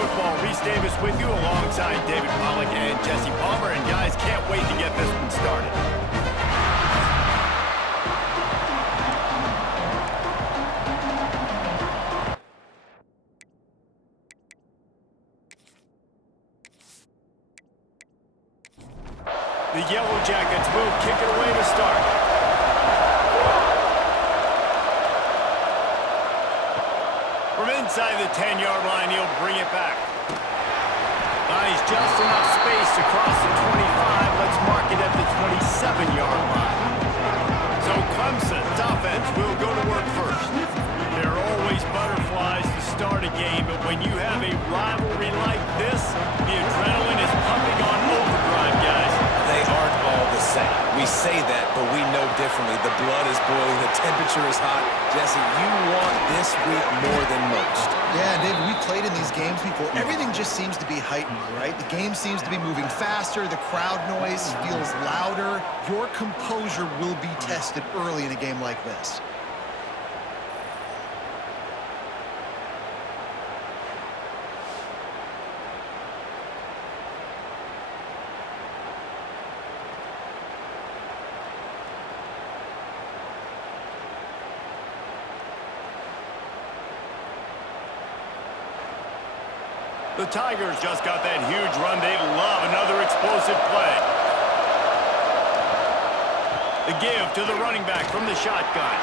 Football. Reese Davis with you alongside David Pollack and Jesse Palmer. And guys, can't wait to get this one started. The Yellow Jackets will kick it away to start. From inside the 10-yard line, he'll bring it back. Buys just enough space across the 25. Let's mark it at the 27-yard line. So Clemson's offense will go to work first. There are always butterflies to start a game, but when you have a rivalry like this, the adrenaline is pumping on overdrive, guys. They aren't all the same. We say that, but we know differently. The blood is boiling. The temperature is hot. Jesse, you want this week more than most. Yeah, David, we played in these games before. Everything just seems to be heightened, right? The game seems to be moving faster. The crowd noise feels louder. Your composure will be tested early in a game like this. The Tigers just got that huge run. They love another explosive play. The give to the running back from the shotgun.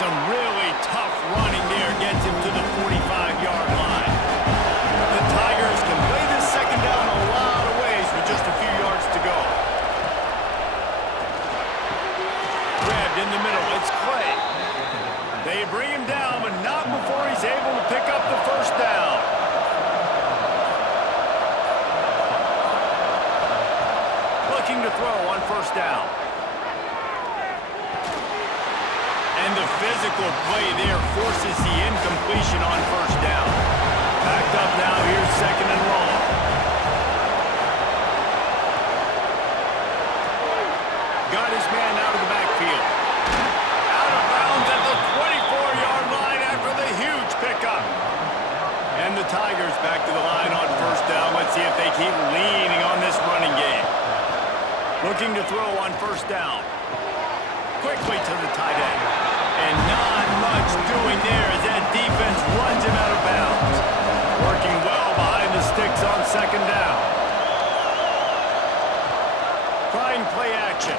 Some really tough running there gets him to the 45-yard line. The Tigers can play this second down a lot of ways with just a few yards to go. Grabbed in the middle. It's Clay. They bring him down, but not before he's able to pick up the first down. Looking to throw on first down. And the physical play there forces the incompletion on first down. Backed up now, here's second and long. Got his man out of the backfield. Out of bounds at the 24-yard line after the huge pickup. And the Tigers back to the line on first down. Let's see if they keep leaning on this running game. Looking to throw on first down. Quickly to the tight end. And not much doing there as that defense runs him out of bounds. Working well behind the sticks on second down. Trying play action.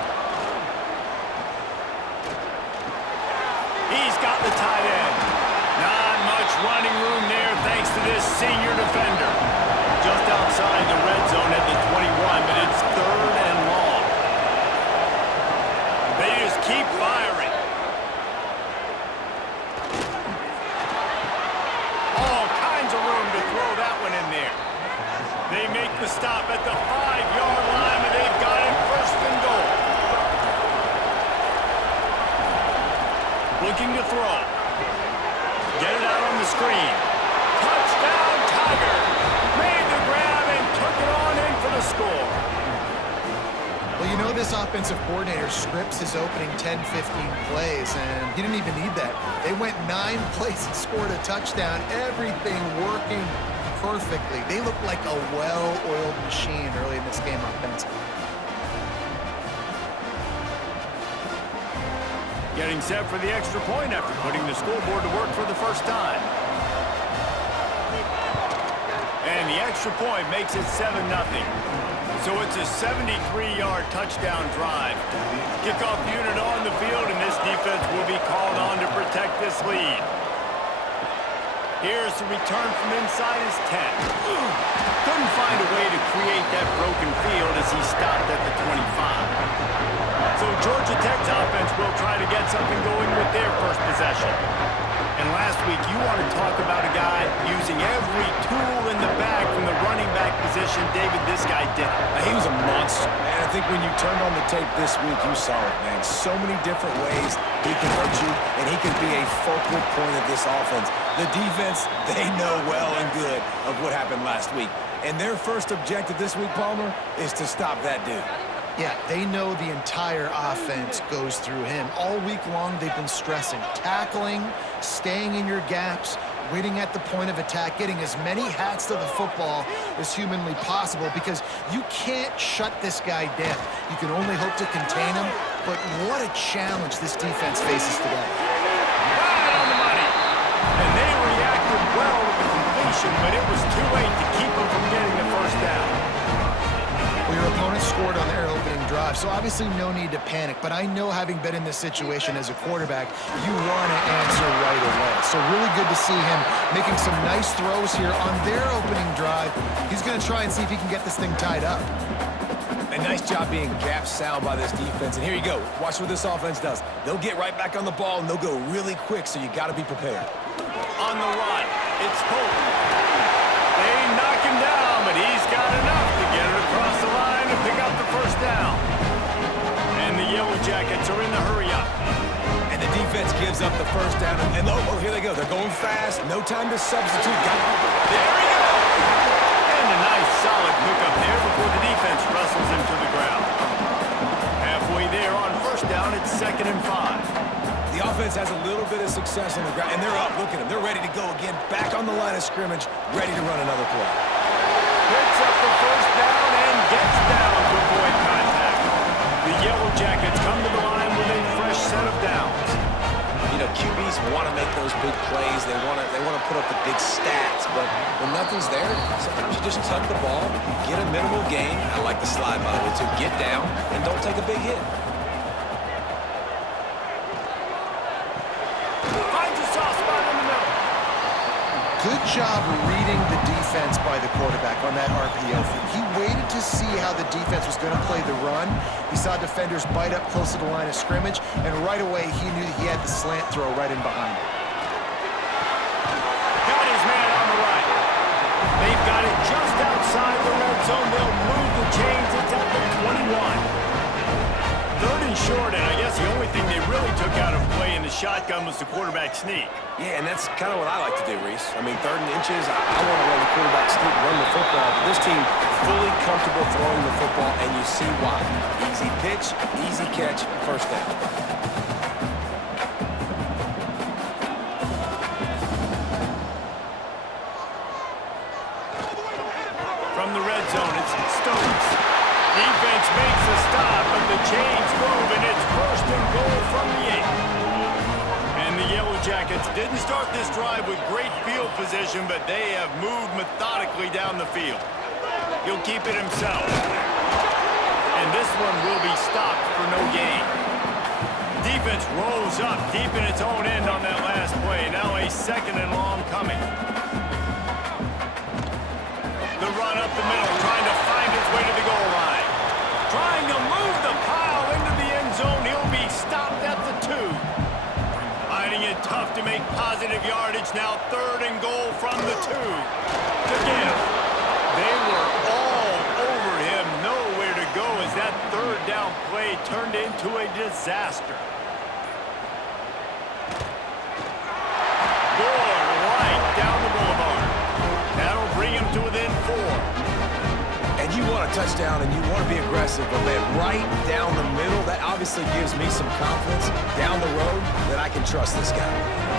He's got the tight end. Not much running room there thanks to this senior defender. Just outside the red zone at the 21, but it's third and long. They just keep firing. All kinds of room to throw that one in there. They make the stop at the 5-yard line, and they've got it first and goal. Looking to throw. Get it out on the screen. Touchdown, Tigers! Made the grab and took it on in for the score. Well, you know this offensive coordinator scripts his opening 10, 15 plays, and he didn't even need that. They went 9 plays and scored a touchdown. Everything working perfectly. They look like a well-oiled machine early in this game offensively. Getting set for the extra point after putting the scoreboard to work for the first time. And the extra point makes it 7-0. So it's a 73-yard touchdown drive. Kickoff unit on the field, and this defense will be called on to protect this lead. Here's the return from inside his 10. Couldn't find a way to create that broken field as he stopped at the 25. So Georgia Tech's offense will try to get something going with their first possession. And last week, you want to talk about a guy using every tool in the bag from the running back position. David, this guy did it. He was a monster, man. I think when you turned on the tape this week, you saw it, man. So many different ways he can hurt you, and he can be a focal point of this offense. The defense, they know well and good of what happened last week. And their first objective this week, Palmer, is to stop that dude. Yeah, they know the entire offense goes through him. All week long, they've been stressing tackling, staying in your gaps, winning at the point of attack, getting as many hats to the football as humanly possible, because you can't shut this guy down. You can only hope to contain him, but what a challenge this defense faces today. Right on the money. And they reacted well to the completion, but it was too late to keep them from getting the first down. Well, your opponent scored on their opening drive, so obviously no need to panic. But I know, having been in this situation as a quarterback, you want to answer right away. So really good to see him making some nice throws here on their opening drive. He's going to try and see if he can get this thing tied up. A nice job being gap sound by this defense. And here you go. Watch what this offense does. They'll get right back on the ball, and they'll go really quick, so you got to be prepared. On the run, it's Pope. They knock him down, but he's got enough to get it across the line and pick up the first down. And the Yellow Jackets are in the hurry-up. And the defense gives up the first down. And oh, here they go. They're going fast. No time to substitute. There he goes! And a nice solid pickup there before the defense wrestles him to the ground. Halfway there on first down, it's 2nd and 5. The offense has a little bit of success on the ground, and they're up. Look at them. They're ready to go again. Back on the line of scrimmage, ready to run another play. Picks up the first down and gets down to avoid contact. The Yellow Jackets come to the line with a fresh set of downs. You know, QBs want to make those big plays. They want to put up the big stats, but when nothing's there, sometimes you just tuck the ball, get a minimal gain. I like the slide, by the way, too. Get down and don't take a big hit. Good job reading the defense by the quarterback on that RPO. He waited to see how the defense was going to play the run. He saw defenders bite up close to the line of scrimmage, and right away he knew he had the slant throw right in behind him. Got his man on the right. They've got it just outside the red zone. They'll move the chains. It's at the 21. 3rd and short, and I guess the only thing they really took out of play in the shotgun was the quarterback sneak. Yeah, and that's kind of what I like to do, Reese. I mean, 3rd and inches, I want to run the quarterback sneak, run the football. But this team fully comfortable throwing the football, and you see why. Easy pitch, easy catch, first down. From the red zone, it's Stokes. Defense makes a stop, but the chains move, and it's 1st and goal from the 8. And the Yellow Jackets didn't start this drive with great field position, but they have moved methodically down the field. He'll keep it himself. And this one will be stopped for no gain. Defense rolls up deep in its own end on that last play. Now a 2nd and long coming. The run up the middle, trying to find his way to the goal line. Trying to move the pile into the end zone. He'll be stopped at the 2. Finding it tough to make positive yardage. Now 3rd and goal from the 2. Again, they were all over him. Nowhere to go as that 3rd down play turned into a disaster. Good right down the boulevard. That'll bring him to within 4. And you want a touchdown, and you want to be aggressive, but man, right down the middle, that obviously gives me some confidence down the road that I can trust this guy.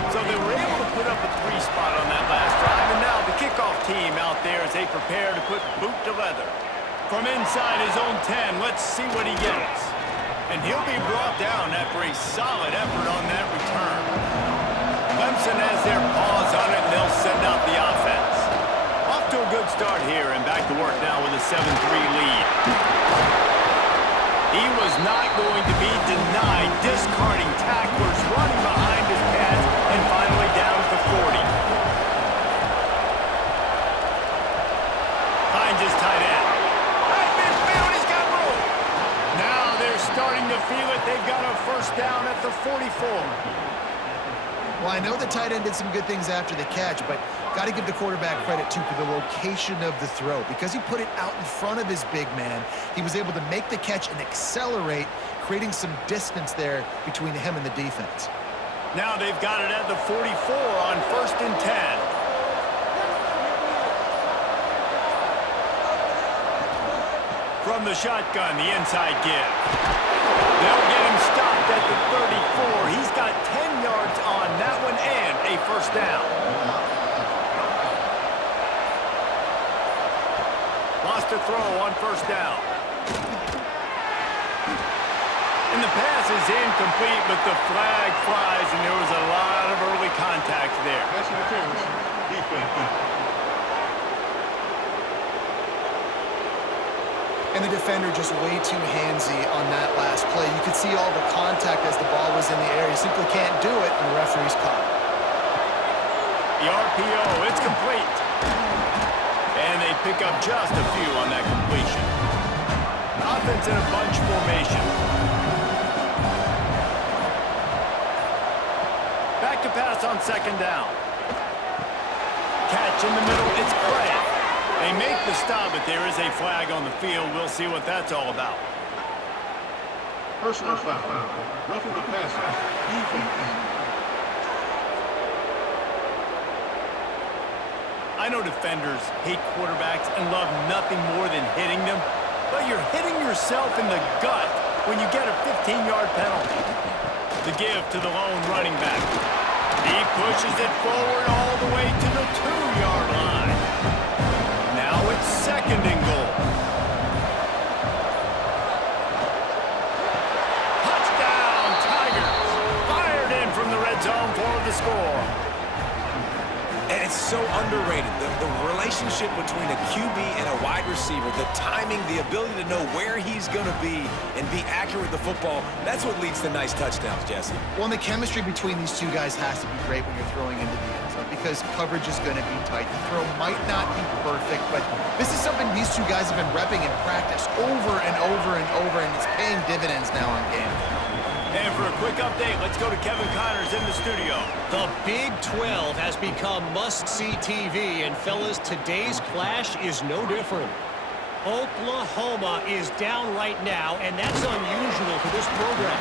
So they were able to put up a 3 spot on that last drive, and now the kickoff team out there as they prepare to put boot to leather. From inside his own 10, let's see what he gets. And he'll be brought down after a solid effort on that return. Clemson has their paws on it, and they'll send out the offense. Off to a good start here, and back to work now with a 7-3 lead. He was not going to be denied, discarding tacklers, running behind his pads, and finally down at the 40. Finds his tight end. Right midfield, he's got room. Now they're starting to feel it. They've got a first down at the 44. Well, I know the tight end did some good things after the catch, but got to give the quarterback credit, too, for the location of the throw. Because he put it out in front of his big man, he was able to make the catch and accelerate, creating some distance there between him and the defense. Now they've got it at the 44 on 1st and 10. From the shotgun, the inside give. They'll get him stopped at the 34. He's got 10 yards on that one and a first down. Wants to throw on first down. And the pass is incomplete, but the flag flies, and there was a lot of early contact there. Pass interference. Defense. And the defender just way too handsy on that last play. You could see all the contact as the ball was in the air. He simply can't do it, and the referee's caught it. The RPO, it's complete. And they pick up just a few on that completion. Offense in a bunch formation. Back to pass on second down. Catch in the middle, it's Craig. They make the stop, but there is a flag on the field. We'll see what that's all about. Personal foul. Roughing the passer. Defense. I know defenders hate quarterbacks and love nothing more than hitting them, but you're hitting yourself in the gut when you get a 15-yard penalty. The give to the lone running back. He pushes it forward all the way to the 2-yard line. Now it's second and goal. Touchdown, Tigers! Fired in from the red zone for the score. And it's so underrated, the relationship between a QB and a wide receiver, the timing, the ability to know where he's going to be and be accurate with the football, that's what leads to nice touchdowns, Jesse. Well, and the chemistry between these two guys has to be great when you're throwing into the end zone because coverage is going to be tight. The throw might not be perfect, but this is something these two guys have been repping in practice over and over and over, and it's paying dividends now on game. And for a quick update, let's go to Kevin Connors in the studio. The Big 12 has become must-see TV, and fellas, today's clash is no different. Oklahoma is down right now, and that's unusual for this program.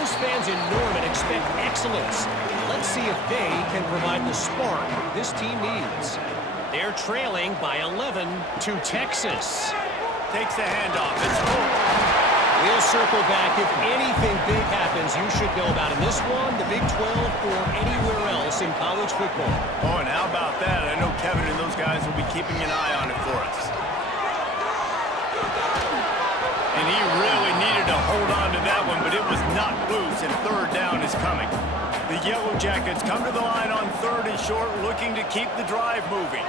Most fans in Norman expect excellence. Let's see if they can provide the spark this team needs. They're trailing by 11 to Texas. Takes the handoff. It's full. We'll circle back. If anything big happens, you should know about in this one, the Big 12, or anywhere else in college football. Oh, and how about that? I know Kevin and those guys will be keeping an eye on it for us. And he really needed to hold on to that one, but it was not loose, and third down is coming. The Yellow Jackets come to the line on third and short, looking to keep the drive moving.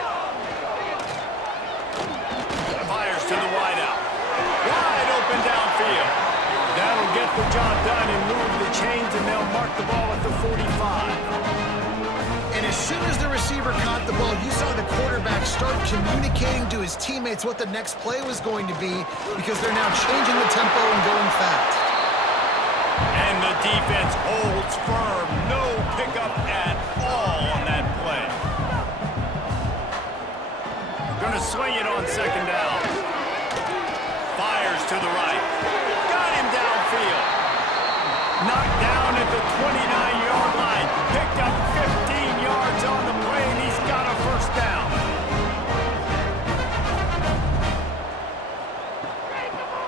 Fires to the wideout. Wide open downfield. That'll get the job done and move the chains, and they'll mark the ball at the 45. And as soon as the receiver caught the ball, you saw the quarterback start communicating to his teammates what the next play was going to be because they're now changing the tempo and going fast. And the defense holds firm. No pickup at all on that play. Gonna swing it on second down. Fires to the right. Got him downfield. Knocked down at the 29-yard line. Picked up 15 yards on the play, and he's got a first down.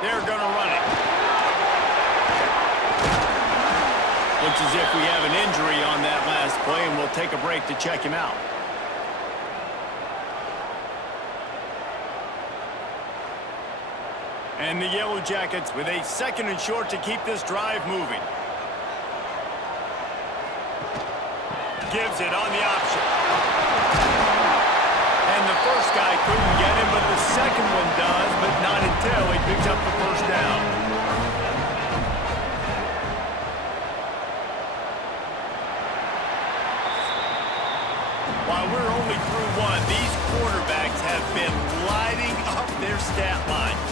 They're going to run it. Looks as if we have an injury on that last play, and we'll take a break to check him out. And the Yellow Jackets with a second and short to keep this drive moving. Gives it on the option. And the first guy couldn't get him, but the second one does, but not until he picks up the first down. While we're only through one, these quarterbacks have been lighting up their stat lines.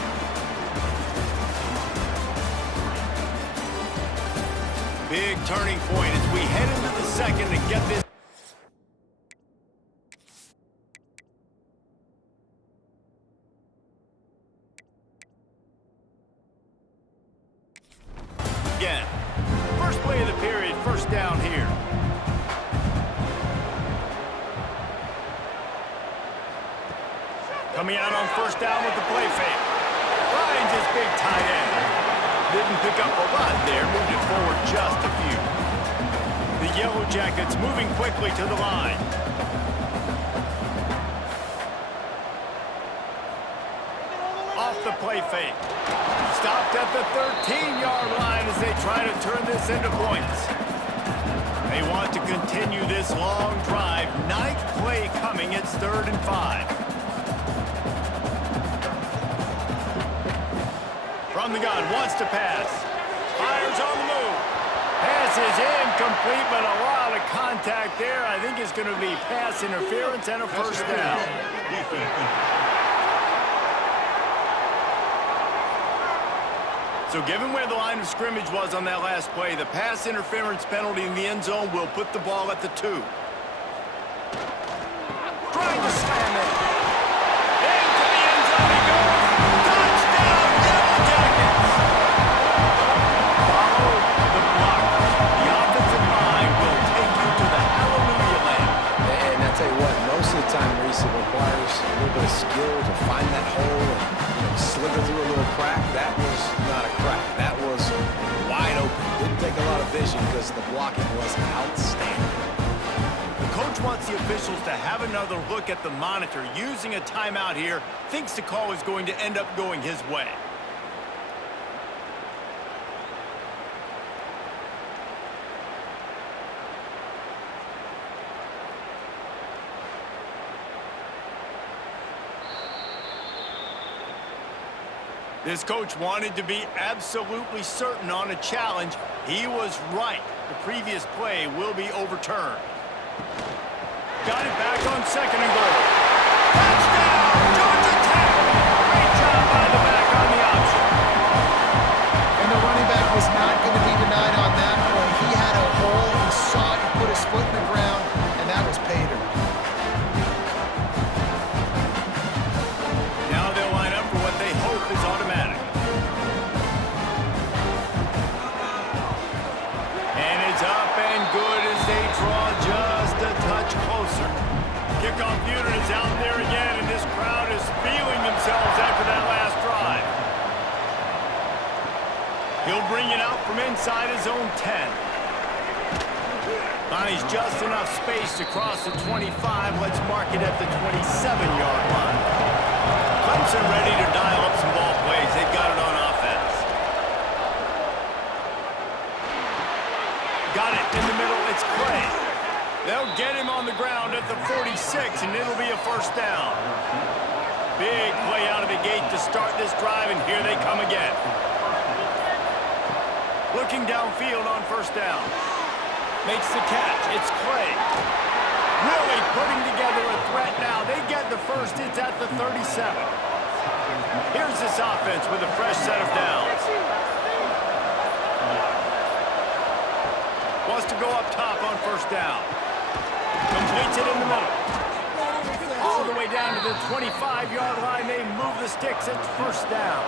Big turning point as we head into the second to get this. Again, first play of the period, first down here. Coming out on first down with the play fake. Finds his big tight end. Didn't pick up a lot there, moved it forward just a few. The Yellow Jackets moving quickly to the line. off the play fake. Stopped at the 13-yard line as they try to turn this into points. They want to continue this long drive. Ninth play coming. It's 3rd and 5. From the gun, wants to pass. Fires on the move. Pass is incomplete, but a lot of contact there. I think it's going to be pass interference and a first down. So given where the line of scrimmage was on that last play, the pass interference penalty in the end zone will put the ball at the 2. Trying to slam it. Into the end zone he goes. Touchdown, Yellow Jackets! Follow the block. The offensive line will take you to the hallelujah land. And I tell you what, most of the time, Reese, it requires a little bit of skill to find that hole and slither through a little crack. That was not a crack. That was wide open. Didn't take a lot of vision because the blocking was outstanding. The coach wants the officials to have another look at the monitor. Using a timeout here, thinks the call is going to end up going his way. This coach wanted to be absolutely certain on a challenge. He was right. The previous play will be overturned. Got it back on 2nd and goal. Touchdown, Georgia Tech! Great job by the back on the option. And the running back was not going to be denied on that play. He had a hole, he saw it, he put his foot in the ground, and that was pay dirt. Now they'll line up for what they hope is automatic. And it's up and good as they draw just a touch closer. Kickoff unit is out there again, and this crowd is feeling themselves after that last drive. He'll bring it out from inside his own 10. Finds just enough space to cross the 25. Let's mark it at the 27-yard line. Clemson ready to dial up some ball plays. They've got it on offense. Got it in the middle. It's Clay. They'll get him on the ground at the 46, and it'll be a first down. Big play out of the gate to start this drive, and here they come again. Looking downfield on first down. Makes the catch. It's Clay. Really putting together a threat now. They get the first. It's at the 37. Here's this offense with a fresh set of downs. Wants to go up top on first down. Completes it in the middle. All the way down to the 25-yard line. They move the sticks. It's first down.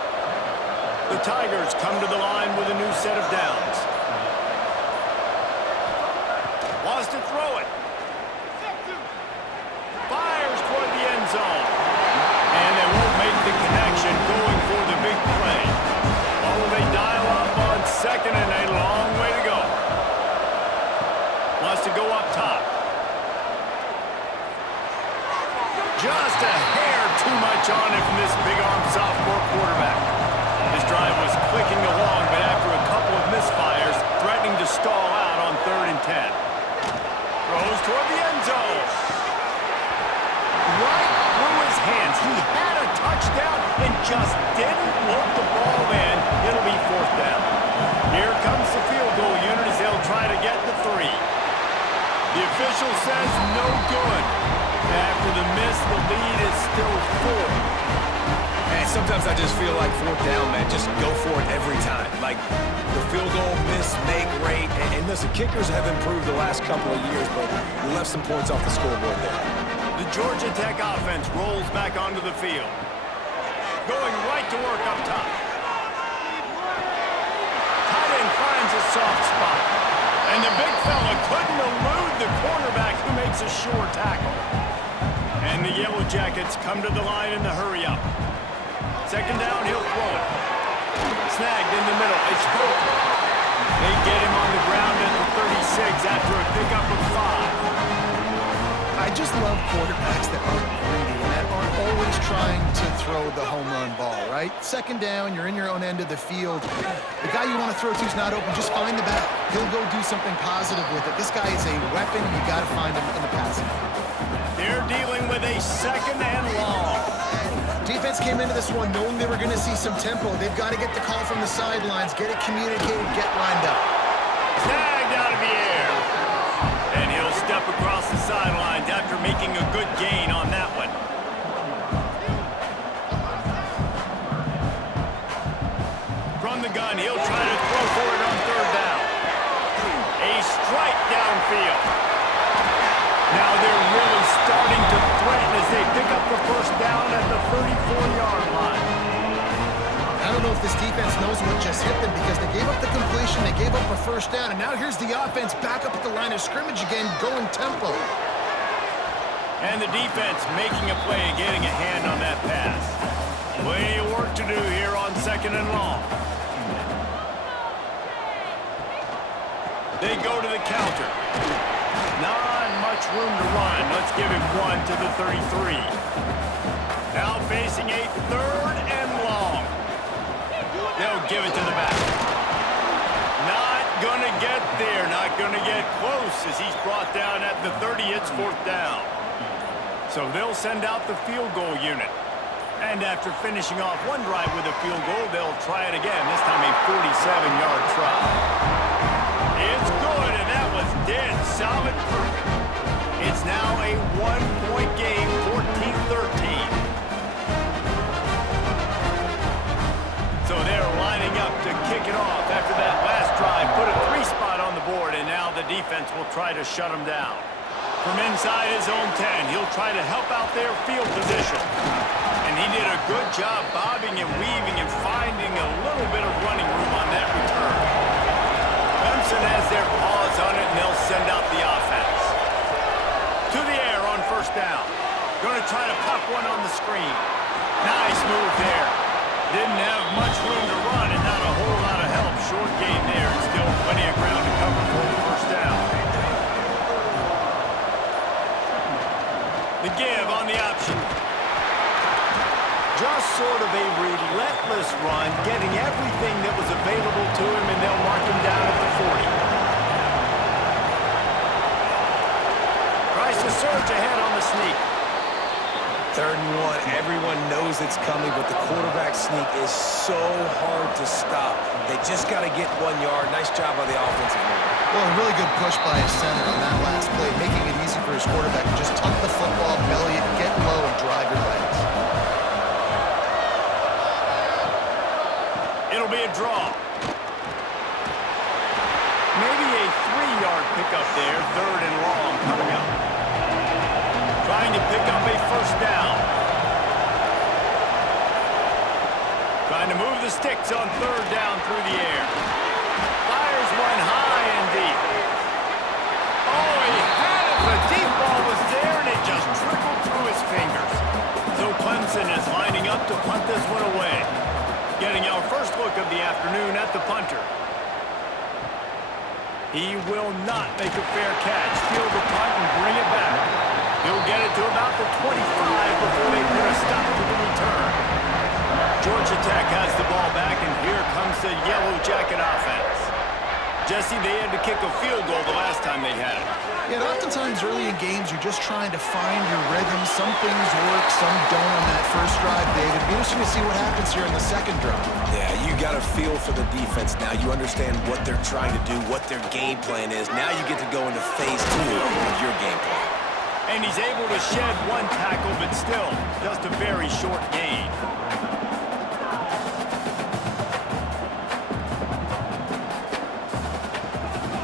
The Tigers come to the line with a new set of downs. Wants to throw it. Fires toward the end zone. And they won't make the connection going for the big play. Oh, they dial up on 2nd and a long way to go. Wants to go up top. Just a hair too much on it from this big-arm sophomore quarterback. His drive was clicking along, but after a couple of misfires, threatening to stall out on 3rd and 10. Throws toward the end zone. Right through his hands. He had a touchdown and just didn't look the ball in. It'll be 4th down. Here comes the field goal unit as they'll try to get the 3. The official says no good. After the miss, the lead is still 4. And sometimes I just feel like 4th down, man, just go for it every time. Like the field goal, miss, make, rate. And listen, kickers have improved the last couple of years, but we left some points off the scoreboard there. The Georgia Tech offense rolls back onto the field. Going right to work up top. Tight end finds a soft spot. And the big fella couldn't elude the cornerback who makes a sure tackle. And the Yellow Jackets come to the line in the hurry up. 2nd down, he'll throw it. Snagged in the middle. It's Pope. They get him on the ground at the 36 after a pickup of 5. I just love quarterbacks that aren't greedy and that aren't always trying to throw the home run ball, right? Second down, you're in your own end of the field. The guy you want to throw to is not open. Just find the back. He'll go do something positive with it. This guy is a weapon, and you got to find him in the passing. They're dealing with a 2nd and long. Defense came into this one knowing they were going to see some tempo. They've got to get the call from the sidelines, get it communicated, get lined up. Tagged out of the air. And he'll step across the sidelines after making a good gain on that one. From the gun, he'll try to throw for it on 3rd down. A strike downfield. Now they're really starting to threaten as they pick up the 1st down at the 34-yard line. I don't know if this defense knows what just hit them because they gave up the completion, they gave up a 1st down, and now here's the offense back up at the line of scrimmage again, going tempo. And the defense making a play and getting a hand on that pass. Plenty of work to do here on 2nd and long. They go to the counter. Not much room to run. Let's give him 1 to the 33. Now facing a 3rd and long. They'll give it to the back. Not going to get there. Not going to get close as he's brought down at the 30. It's 4th down. So they'll send out the field goal unit. And after finishing off one drive with a field goal, they'll try it again, this time a 47-yard try. It's good, and that was dead solid perfect. It's now a 1-point game, 14-13. So they're lining up to kick it off after that last drive. Put a 3 spot on the board, and now the defense will try to shut them down. From inside his own 10, he'll try to help out their field position. And he did a good job bobbing and weaving and finding a little bit of running room on that return. Clemson has their paws on it, and they'll send out the offense. To the air on 1st down. Going to try to pop one on the screen. Nice move there. Didn't have much room to run and not a whole lot of help. Short gain there and still plenty of ground to cover for the 1st down. The give on the option. Just sort of a relentless run, getting everything that was available to him, and they'll mark him down at the 40. Tries to surge ahead on the sneak. 3rd and 1. Everyone knows it's coming, but the quarterback sneak is so hard to stop. They just got to get 1 yard. Nice job by the offensive line. Well, a really good push by his center on that last play, making it easy for his quarterback to just tuck the football, belly it, get low, and drive your legs. It'll be a draw. Maybe a 3-yard pickup there. 3rd and long coming up. Trying to pick up a 1st down. Trying to move the sticks on 3rd down through the air. Fires one high and deep. Oh, he had it. The deep ball was there, and it just trickled through his fingers. So Clemson is lining up to punt this one away. Getting our first look of the afternoon at the punter. He will not make a fair catch. Field the punt and bring it back. He'll get it to about the 25 before they put a stop to the return. Georgia Tech has the ball back, and here comes the Yellow Jacket offense. Jesse, they had to kick a field goal the last time they had it. Yeah, and oftentimes early in games, you're just trying to find your rhythm. Some things work, some don't on that first drive, David. It'll be interesting to see what happens here in the 2nd drive. Yeah, you got a feel for the defense now. You understand what they're trying to do, what their game plan is. Now you get to go into phase 2 of your game plan. And he's able to shed 1 tackle, but still, just a very short gain.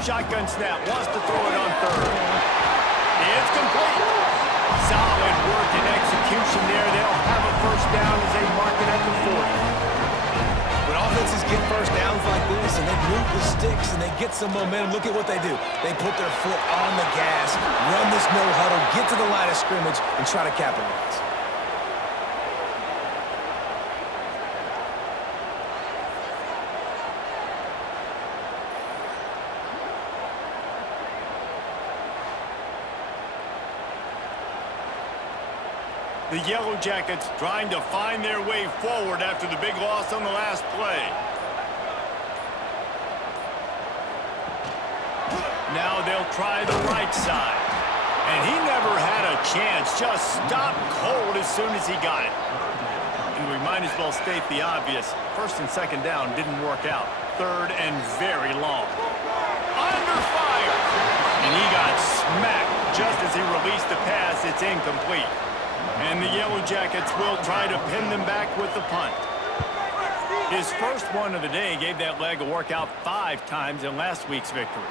Shotgun snap, wants to throw it on 3rd. It's complete. Solid work and execution there. They'll have a 1st down as they mark it at the 40. When offenses get 1st downs like this and they move the sticks and they get some momentum, look at what they do. They put their foot on the gas, run this no huddle, get to the line of scrimmage, and try to capitalize. The Yellow Jackets trying to find their way forward after the big loss on the last play. Now they'll try the right side. And he never had a chance. Just stopped cold as soon as he got it. And we might as well state the obvious. First and second down didn't work out. Third and very long. Under fire. And he got smacked just as he released the pass. It's incomplete. And the Yellow Jackets will try to pin them back with the punt. His first one of the day gave that leg a workout 5 times in last week's victory.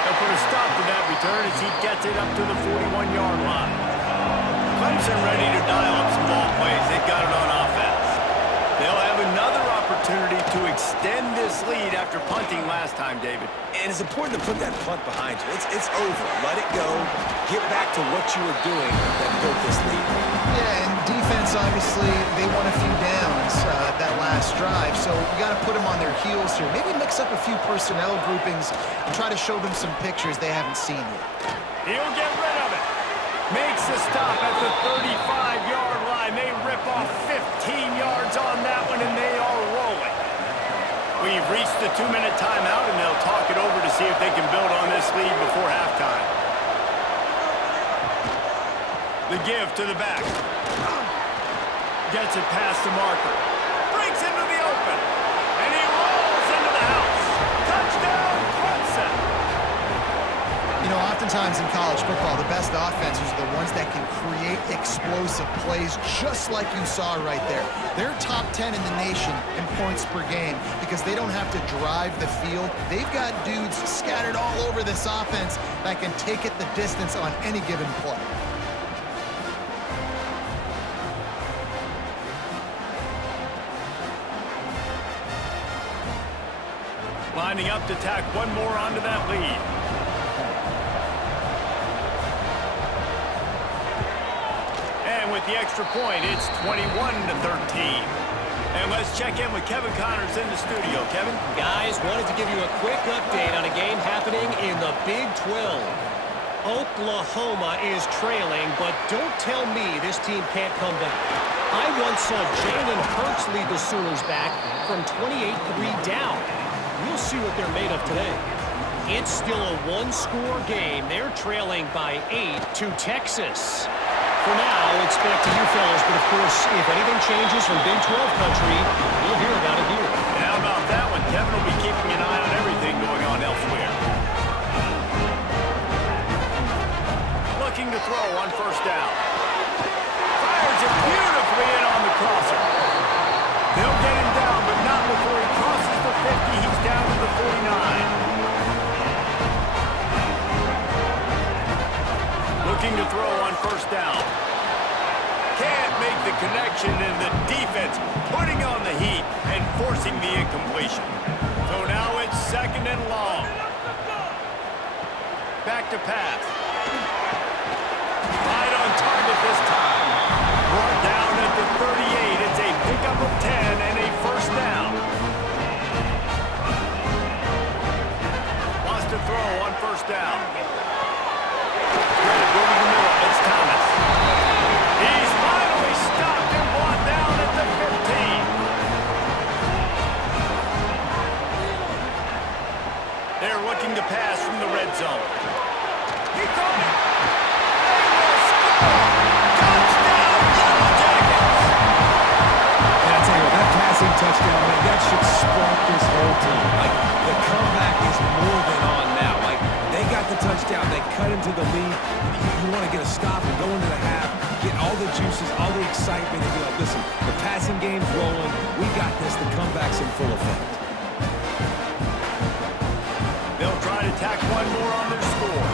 They'll put a stop to that return as he gets it up to the 41-yard line. Clemson ready to dial up some ball plays. They've got it on offense. They'll have another opportunity to extend this lead after punting last time, David. And it's important to put that punt behind you. It's over. Let it go. Get back to what you were doing that built this lead. Yeah, and defense, obviously, they won a few downs that last drive, so you got to put them on their heels here. Maybe mix up a few personnel groupings and try to show them some pictures they haven't seen yet. He'll get rid of it. Makes the stop at the 35-yard line. They rip off 15 yards on that one, and they are rolling. We've reached the 2-minute timeout, and they'll talk it over to see if they can build on this lead before halftime. The give to the back. Gets it past the marker. Breaks into the open. And he rolls into the house. Touchdown, Clemson. You know, oftentimes in college football, the best offenses are the ones that can create explosive plays just like you saw right there. They're top 10 in the nation in points per game because they don't have to drive the field. They've got dudes scattered all over this offense that can take it the distance on any given play. Lining up to tack one more onto that lead. And with the extra point, it's 21-13. And let's check in with Kevin Connors in the studio. Kevin? Guys, wanted to give you a quick update on a game happening in the Big 12. Oklahoma is trailing, but don't tell me this team can't come back. I once saw Jalen Hurts lead the Sooners back from 28-3 down. We'll see what they're made of today. It's still a one-score game. They're trailing by 8 to Texas. For now, it's back to you fellas, but of course, if anything changes from Big 12 country, you'll hear about it here. And how about that one? Kevin will be keeping an eye on everything going on elsewhere. Looking to throw on first down. Fires it beautifully in on the crosser. They'll get him down, but not before he crosses the 50. He's down to the 49. Looking to throw on first down. Can't make the connection, and the defense putting on the heat and forcing the incompletion. So now it's second and long. Back to pass. Right on target this time. Brought down at the 38. It's a pickup of 10 and a first down. Wants to throw on first down. Good, over the middle. It's Thomas. He's finally stopped and brought down at the 15. They're looking to pass from the red zone. He caught it. They will score. Touchdown, Yellow Jackets. And I tell you what, that passing touchdown, man, that should spark this whole team. Like, the comeback is more than on now. Like, they got the touchdown. They cut into the lead. You want to get a stop and go into the half, get all the juices, all the excitement, and be like, listen, the passing game's rolling. We got this. The comeback's in full effect. They'll try to tack one more on their score.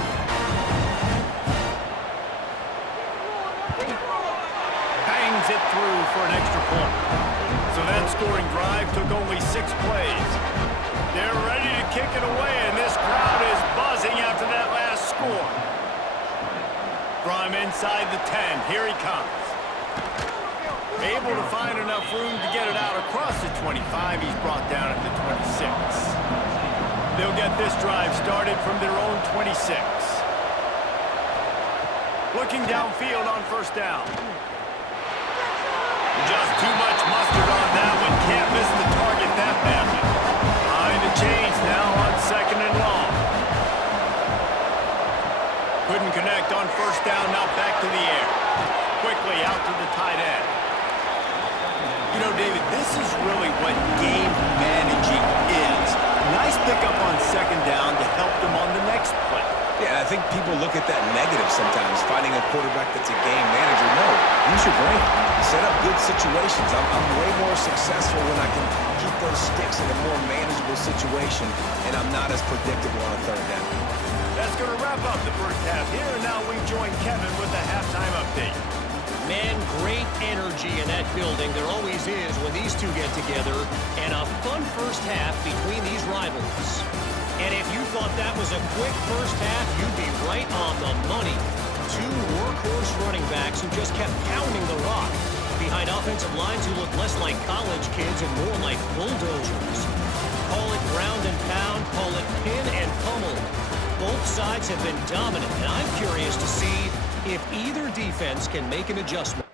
Bangs it through for an extra point. So that scoring drive took only 6 plays. They're ready to kick it away, and this crowd is buzzing after that last score. From inside the 10, here he comes. Able to find enough room to get it out across the 25. He's brought down at the 26. They'll get this drive started from their own 26. Looking downfield on first down. Just too much mustard on that one. Can't miss the target that badly. Behind the chains now on second and long. Couldn't connect on first down. Now back to the air. Quickly out to the tight end. You know, David, this is really what game managing is. Nice pickup on second down to help them on the next play. Yeah, I think people look at that negative sometimes, finding a quarterback that's a game manager. No, use your brain. Set up good situations. I'm way more successful when I can keep those sticks in a more manageable situation, and I'm not as predictable on a third down. That's going to wrap up the first half here, and now we join Kevin with the halftime update. Man, great energy in that building. There always is when these two get together. And a fun first half between these rivals. And if you thought that was a quick first half, you'd be right on the money. Two workhorse running backs who just kept pounding the rock behind offensive lines who look less like college kids and more like bulldozers. Call it ground and pound, call it pin and pummel. Both sides have been dominant, and I'm curious to see if either defense can make an adjustment.